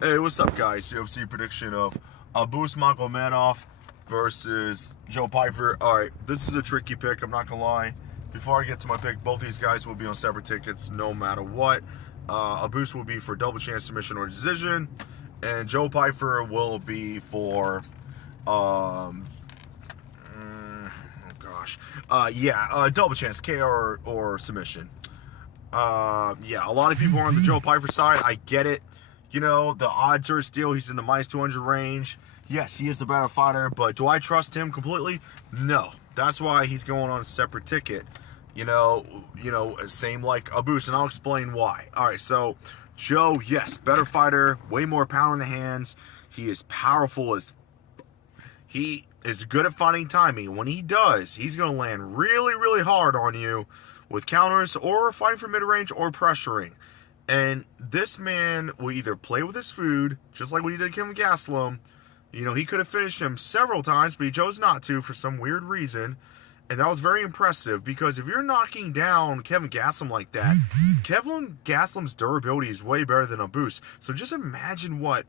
Hey, what's up, guys? UFC prediction of Abus Magomedov versus Joe Pyfer. All right, this is a tricky pick. I'm not gonna lie. Before I get to my pick, both these guys will be on separate tickets, no matter what. Abus will be for double chance submission or decision, and Joe Pyfer will be for double chance KO or submission. Yeah, a lot of people are on the Joe Pyfer side. I get it. You know, the odds are still, he's in the minus 200 range. Yes, he is the better fighter, but do I trust him completely? No. That's why he's going on a separate ticket. You know, same like Abus, and I'll explain why. All right, so Joe, yes, better fighter, way more power in the hands. He is powerful as he is good at finding timing. When he does, he's going to land really, really hard on you with counters or fighting for mid-range or pressuring. And this man will either play with his food, just like what he did to Kevin Gastelum. You know, he could have finished him several times, but he chose not to for some weird reason. And that was very impressive, because if you're knocking down Kevin Gastelum like that, Kevin Gastelum's durability is way better than Abus. So just imagine what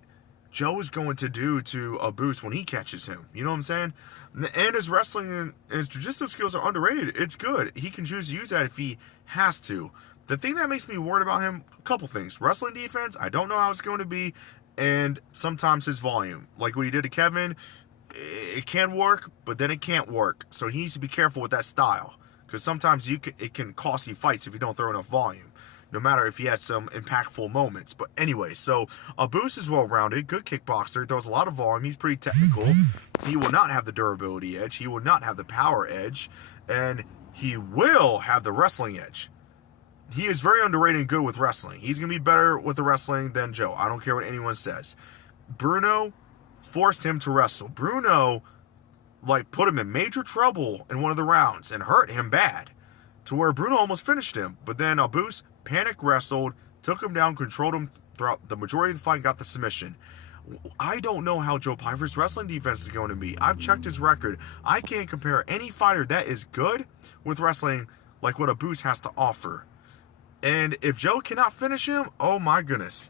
Joe is going to do to Abus when he catches him. You know what I'm saying? And his wrestling and his jiu-jitsu skills are underrated. It's good. He can choose to use that if he has to. The thing that makes me worried about him, a couple things. Wrestling defense, I don't know how it's going to be. And sometimes his volume. Like what he did to Kevin, it can work, but then it can't work. So he needs to be careful with that style. Because sometimes it can cost you fights if you don't throw enough volume. No matter if he has some impactful moments. But anyway, so Abus is well-rounded, good kickboxer, throws a lot of volume, he's pretty technical. He will not have the durability edge, he will not have the power edge, and he will have the wrestling edge. He is very underrated and good with wrestling. He's going to be better with the wrestling than Joe. I don't care what anyone says. Bruno forced him to wrestle. Bruno, put him in major trouble in one of the rounds and hurt him bad, to where Bruno almost finished him. But then Abus panic wrestled, took him down, controlled him throughout the majority of the fight, got the submission. I don't know how Joe Pyfer's wrestling defense is going to be. I've checked his record. I can't compare any fighter that is good with wrestling like what Abus has to offer. And if Joe cannot finish him, oh my goodness,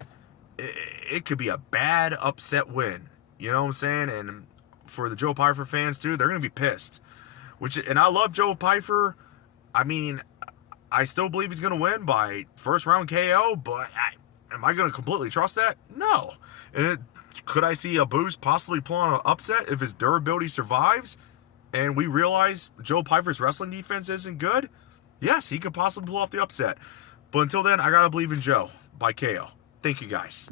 it could be a bad upset win. You know what I'm saying? And for the Joe Pyfer fans too, they're going to be pissed. And I love Joe Pyfer. I mean, I still believe he's going to win by first round KO, but am I going to completely trust that? No. And could I see Abus possibly pulling an upset if his durability survives and we realize Joe Pyfer's wrestling defense isn't good? Yes, he could possibly pull off the upset. But until then, I got to believe in Joe by KO. Thank you, guys.